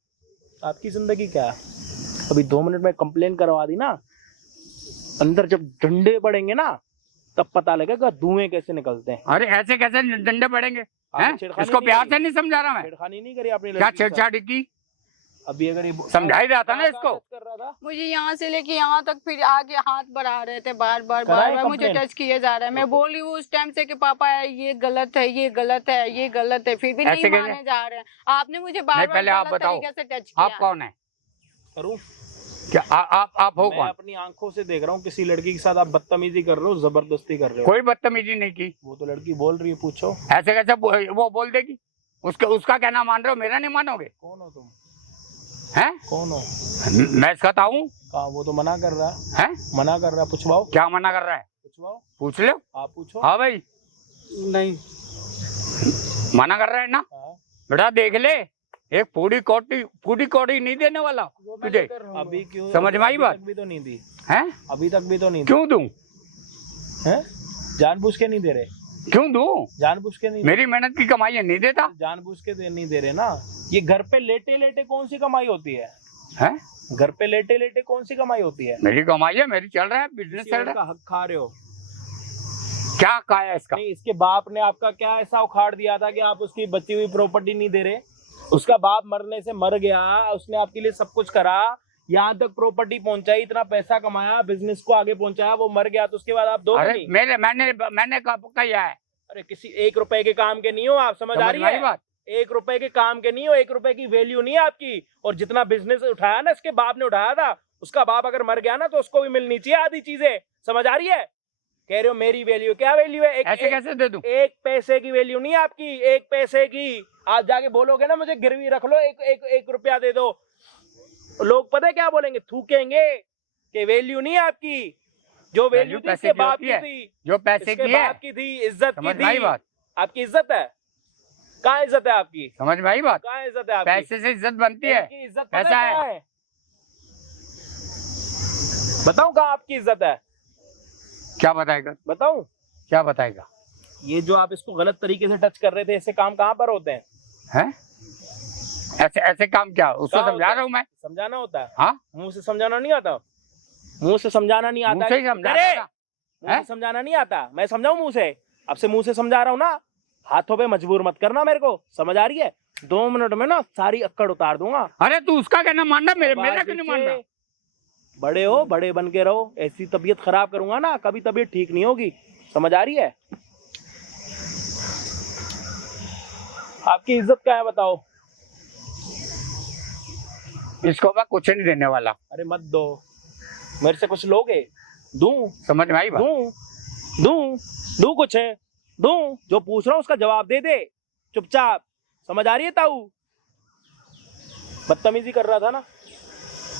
आपकी जिंदगी क्या? अभी 2 मिनट में कंप्लेन करवा दी ना, अंदर जब डंडे पड़ेंगे ना तब पता लगेगा धुएं कैसे निकलते हैं। अरे ऐसे कैसे डंडे पड़ेंगे? इसको प्यार से नहीं समझा रहा मैं। छेड़खानी नहीं करी आपने? क्या छेड़छाड़ी की? अभी अगर समझा ही रहा था ना इसको। कर रहा था मुझे यहाँ से लेके यहाँ तक फिर आगे हाथ बढ़ा रहे थे, बार बार मुझे टच किए जा रहा है। मैं बोली हूँ उस टाइम से कि पापा ये गलत है, ये गलत है, ये गलत है, फिर भी नहीं माने जा रहे हैं। आपने मुझे बार बार गलत तरीके से टच किया। आप कौन है? करूँ क्या? आप हो कौन? अपनी आंखों से देख रहा हूँ किसी लड़की के साथ आप बदतमीजी कर रहे हो, जबरदस्ती कर रहे हो। कोई बदतमीजी नहीं की। वो तो लड़की बोल रही है, पूछो। ऐसे कैसे वो बोल देगी? उसका कहना मान रहे हो, मेरा नहीं मानोगे? कौन हो तुम? हैं? कौन हो? मैं इसका ताऊ। वो तो मना कर रहा है। मना कर रहा है, पूछवाओ। क्या मना कर रहा है? पूछवाओ। पूछ लो। आप पूछो। हाँ भाई। नहीं मना कर रहा है ना? बेटा देख ले, एक पूरी कौड़ी नहीं देने वाला तुझे। अभी क्यों? समझ में आई बात? अभी तो नहीं दी है? अभी तक भी तो नहीं दी। क्यों दूं? हैं? जानबूझ के नहीं दे रहे? क्यों दूं? जानबूझ के नहीं? मेरी मेहनत की कमाई है, नहीं देता। जानबूझ के नहीं दे रहे ना। ये घर पे लेटे लेटे कौन सी कमाई होती है? हैं? घर पे लेटे लेटे कौन सी कमाई होती है? मेरी कमाई है, मेरी चल रहा है, बिजनेस चल रहा है। हक खा रहे हो। क्या कहा है इसका? नहीं, इसके बाप ने आपका क्या ऐसा उखाड़ दिया था कि आप उसकी बची हुई प्रॉपर्टी नहीं दे रहे? उसका बाप मरने से मर गया, उसने आपके लिए सब कुछ करा, यहाँ तक प्रॉपर्टी पहुंचाई, इतना पैसा कमाया, बिजनेस को आगे पहुंचाया, वो मर गया तो उसके बाद आप दो? अरे मैंने कहा है। अरे किसी 1 रुपए के काम के नहीं हो आप, समझ आ रही है बात? 1 रुपए के काम के नहीं हो, 1 रुपए की वैल्यू नहीं है आपकी। और जितना बिजनेस उठाया ना इसके बाप ने उठाया था, उसका बाप अगर मर गया ना तो उसको भी मिलनी चाहिए आधी चीजें, समझ आ रही है? कह रहे हो मेरी वैल्यू, क्या वैल्यू है? ऐसे कैसे दे दूं? 1 पैसे की वैल्यू नहीं है आपकी, 1 पैसे की। आप जाके बोलोगे ना मुझे गिरवी रख लो, एक रुपया दे दो, लोग पता है क्या बोलेंगे? थूकेंगे कि वैल्यू नहीं है आपकी। जो वैल्यू थी इसके बाप की थी, जो पैसे की है, बाप की थी, इज्जत की थी। बात आपकी इज्जत है? कहाँ इज्जत है आपकी? समझ में आई बात? कहाँ इज्जत है आपकी? पैसे से इज्जत बनती है। इज्जत ऐसा है? बताऊं कहाँ आपकी इज्जत है? क्या बताएगा? बताऊं क्या बताएगा? ये जो आप इसको गलत तरीके से टच कर रहे थे, ऐसे काम कहाँ पर होते हैं? हैं? ऐसे काम क्या? उसको समझा रहा हूँ मैं। समझाना होता है? हाँ, मुंह से समझाना नहीं आता? मुंह से समझाना नहीं आता? मुंह से ही समझा रहा था। मुंह से समझाना नहीं आता? मैं समझाऊं मुंह से? अब से मुंह से समझा रहा हूँ ना, हाथों पे मजबूर मत करना मेरे को, समझ आ रही है? 2 मिनट में ना सारी अक्कड़ उतार दूंगा। अरे तू उसका कहना मानना, मेरा क्यों नहीं मान रहा? बड़े हो, बड़े बन के रहो। ऐसी तबीयत खराब करूंगा ना, कभी तबीयत ठीक नहीं होगी, समझ आ रही है? आपकी इज्जत क्या है बताओ? इसको मैं कुछ नहीं देने वाला। अरे मत दो, मेरे से कुछ लोगे? दूं? समझ में आई बात? दूं कुछ है? दूं? जो पूछ रहा हूँ उसका जवाब दे दे चुपचाप, समझ आ रही है ताऊ? बदतमीजी कर रहा था ना,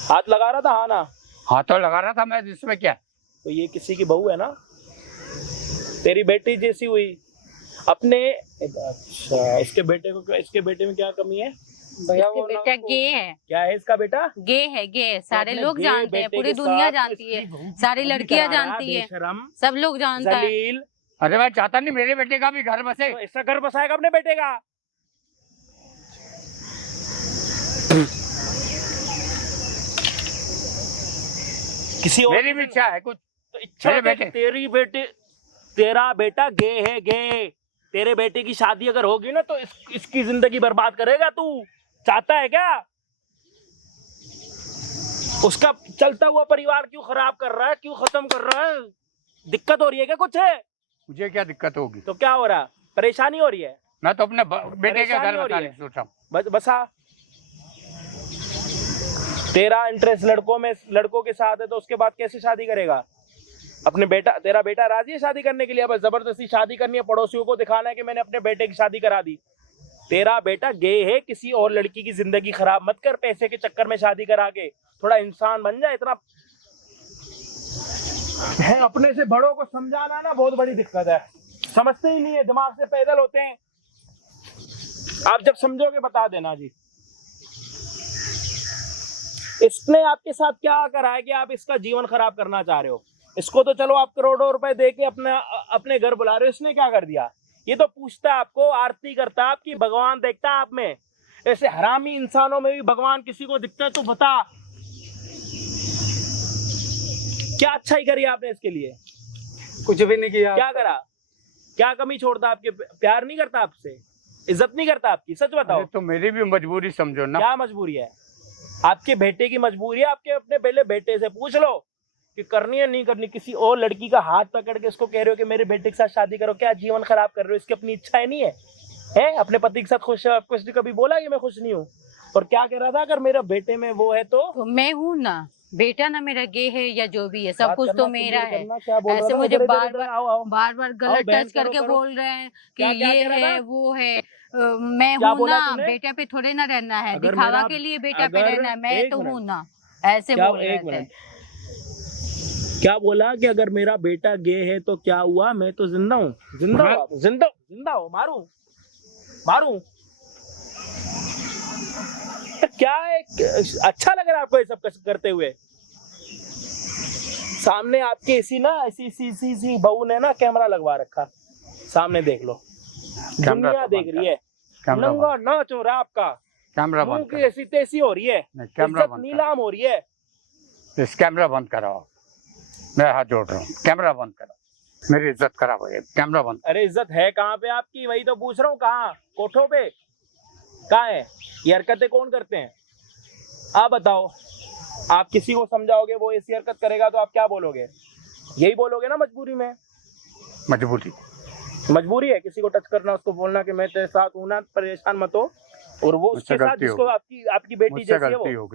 हाथ लगा रहा था? हाँ ना, हाथ तो लगा रहा था मैं, जिसमें क्या? तो ये किसी की बहू है ना, तेरी बेटी जैसी हुई अपने। अच्छा, इसके बेटे में क्या कमी है? भैया वो बेटा गे है। क्या है इसका बेटा? गे है, गे। सारे लोग जानते हैं, पूरी दुनिया जानती है, सारी लड़कियां जानती है, सब लोग जानता है। अरे मैं चाहता नहीं मेरे बेटे का भी घर बसे। तो ऐसा घर बसाएगा अपने बेटे का? किसी और मेरी भी इच्छा है कुछ। तो इच्छा मेरे बेटे, तेरा बेटा गे है, गे। तेरे बेटे की शादी अगर होगी ना तो इसकी जिंदगी बर्बाद करेगा तू? चाहता है क्या? उसका चलता हुआ परिवार क्यों खराब कर रहा है, क्यों खत्म कर रहा है? दिक्कत हो रही है क्या कुछ है? मुझे क्या दिक्कत होगी? तो क्या हो रहा है? परेशानी हो रही है? मैं तो अपने बेटे के घर बसाने सोच रहा हूँ। बसा। तेरा इंटरेस्ट लड़कों के साथ है तो उसके बाद कैसे शादी करेगा? तेरा बेटा राजी है शादी करने के लिए? बस जबरदस्ती शादी करनी है, पड़ोसियों को दिखाना है कि मैंने अपने बेटे की शादी करा दी। तेरा बेटा गे है, किसी और लड़की की जिंदगी खराब मत कर पैसे के चक्कर में शादी करा के। थोड़ा इंसान बन जाए। इतना है, अपने से बड़ों को समझाना ना बहुत बड़ी दिक्कत है, समझते ही नहीं है, दिमाग से पैदल होते हैं। आप जब समझोगे बता देना जी। इसने आपके साथ क्या करा है कि आप इसका जीवन खराब करना चाह रहे हो? इसको तो चलो आप करोड़ों रुपए दे के अपने घर बुला रहे हो, इसने क्या कर दिया? ये तो पूछता है आपको, आरती करता है आपकी, भगवान देखता है आप में। ऐसे हरामी इंसानों में भी भगवान किसी को दिखता है तो बता, क्या अच्छाई करी आपने इसके लिए? कुछ भी नहीं किया। क्या करा? क्या कमी छोड़ता? आपके प्यार नहीं करता आपसे, इज्जत नहीं करता आपकी? सच बताओ। तो मेरी भी मजबूरी समझो ना। क्या मजबूरी है? आपके बेटे की मजबूरी है। आपके अपने पहले बेटे से पूछ लो कि करनी है नहीं करनी। किसी और लड़की का हाथ पकड़ के इसको कह रहे हो कि मेरे बेटे के साथ शादी करो, क्या जीवन खराब कर रहे हो? इसकी अपनी इच्छाएं नहीं है? अपने पति के साथ खुश है? आपको इसने कभी बोला कि मैं खुश नहीं हूँ? और क्या कह रहा था, अगर मेरा बेटे में वो है तो मैं हूँ ना, बेटा ना मेरा गे है या जो भी है, सब कुछ तो मेरा है। ऐसे मुझे बार बार गलत टच करके बोल रहे हैं कि ये है वो है। मैं हूँ ना, बेटा पे थोड़े ना रहना है, दिखावा के लिए बेटा पे रहना है। मैं तो हूँ ना, ऐसे बोल रहे थे। क्या बोला कि अगर मेरा बेटा गे है तो क्या हुआ? मैं तो जिंदा हूँ। जिंदा हो? मारूं? क्या है? अच्छा लग रहा है आपको ये सब करते हुए? सामने आपके ऐसी बहू ने ना कैमरा लगवा रखा, सामने देख लो, दुनिया देख रही है। नंगा नाच हो रहा है आपका, कैमरा मुंह की ऐसी तैसी हो रही है, इज्जत नीलाम हो रही है। इस कैमरा बंद कराओ, मैं हाथ जोड़ रहा हूँ। कैमरा बंद करो, मेरी इज्जत खराब हो गई। कैमरा बंद। अरे इज्जत है कहाँ पे आपकी? वही तो पूछ रहा हूँ, कहाँ? कोठों पे कहाँ है? ये हरकतें कौन करते हैं? आप बताओ। आप किसी को समझाओगे वो ऐसी हरकत करेगा तो आप क्या बोलोगे? यही बोलोगे ना मजबूरी में। मजबूरी है किसी को टच करना, उसको बोलना कि मैं तेरे साथ हूं ना, परेशान मत हो। और वो उसके साथ जिसको आपकी बेटी जैसी है वो,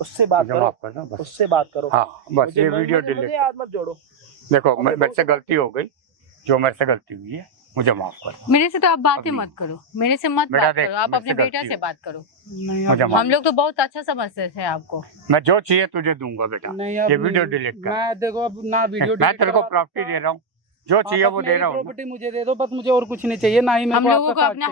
उससे बात करो, उससे बात करो। हाँ, बस ये वीडियो डिलीट हाथ मत जोड़ो। देखो मेरे से गलती हो गई, जो मेरे से गलती हुई है मुझे माफ करो। मेरे से तो आप बातें मत करो, मेरे से मत बात करो, आप अपने बेटा से बात करो। हम लोग तो बहुत अच्छा समझते थे आपको। मैं जो चाहिए तुझे दूंगा बेटा। ये वीडियो डिलीट कर। मैं देखो अब ना वीडियो मैं तेरे को प्रॉपर्टी दे रहा हूँ, जो चाहिए वो दे रहा हूँ। प्रॉपर्टी मुझे दे दो बस, मुझे और कुछ नहीं चाहिए। ना ही हम लोगों को अपना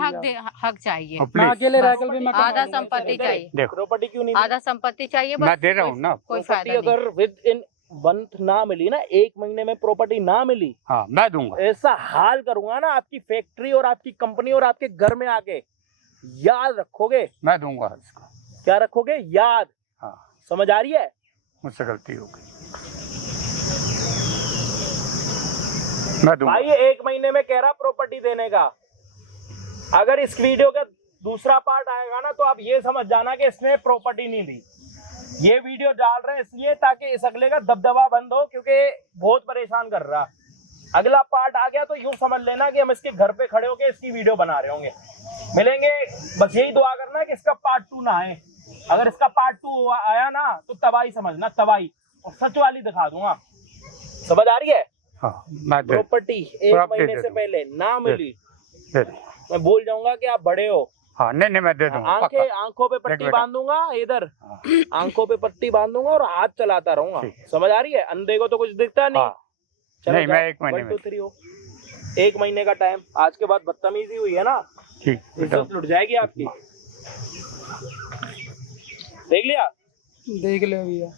हक चाहिए। मैं अकेले रहकर भी मैं आधा संपत्ति चाहिए। देखो प्रॉपर्टी क्यों नहीं? आधा संपत्ति चाहिए, मैं दे रहा हूँ ना। कोई फायदा नहीं। अगर विद इन मंथ ना मिली ना, 1 महीने में प्रॉपर्टी ना मिली, हाँ मैं दूंगा। ऐसा हाल करूंगा ना आपकी फैक्ट्री और आपकी कंपनी और आपके घर में आके, याद रखोगे। मैं दूंगा इसको। क्या रखोगे? याद। हाँ समझ आ रही है? मुझसे गलती हो गई, मैं दूंगा। भाई 1 महीने में कह रहा प्रॉपर्टी देने का। अगर इस वीडियो का दूसरा पार्ट आएगा ना तो आप ये समझ जाना कि इसने प्रॉपर्टी नहीं दी। ये वीडियो डाल रहे हैं इसलिए ताकि इस अगले का दबदबा बंद हो, क्योंकि बहुत परेशान कर रहा। अगला पार्ट आ गया तो यूं समझ लेना कि हम इसके घर पे खड़े होके इसकी वीडियो बना रहे होंगे। मिलेंगे, बस यही दुआ करना कि इसका पार्ट 2 ना आए। अगर इसका पार्ट 2 आया ना तो तबाही समझना, तबाही। और सच वाली दिखा दूंगा। समझ आ रही है? हाँ, प्रॉपर्टी 1 महीने से पहले ना मिली, मैं बोल जाऊंगा कि आप बड़े हो। हाँ, नहीं मैं दे दूंगा। आंखों पे पट्टी बांधूंगा, इधर आंखों पे पट्टी बांधूंगा और हाथ चलाता रहूंगा। समझ आ रही है? अंधे को तो कुछ दिखता नहीं। चलो नहीं, मैं 1 महीने में 1 महीने का टाइम। आज के बाद बदतमीजी हुई है ना, इज्जत लुट जाएगी आपकी। देख लिया? देख लो भैया।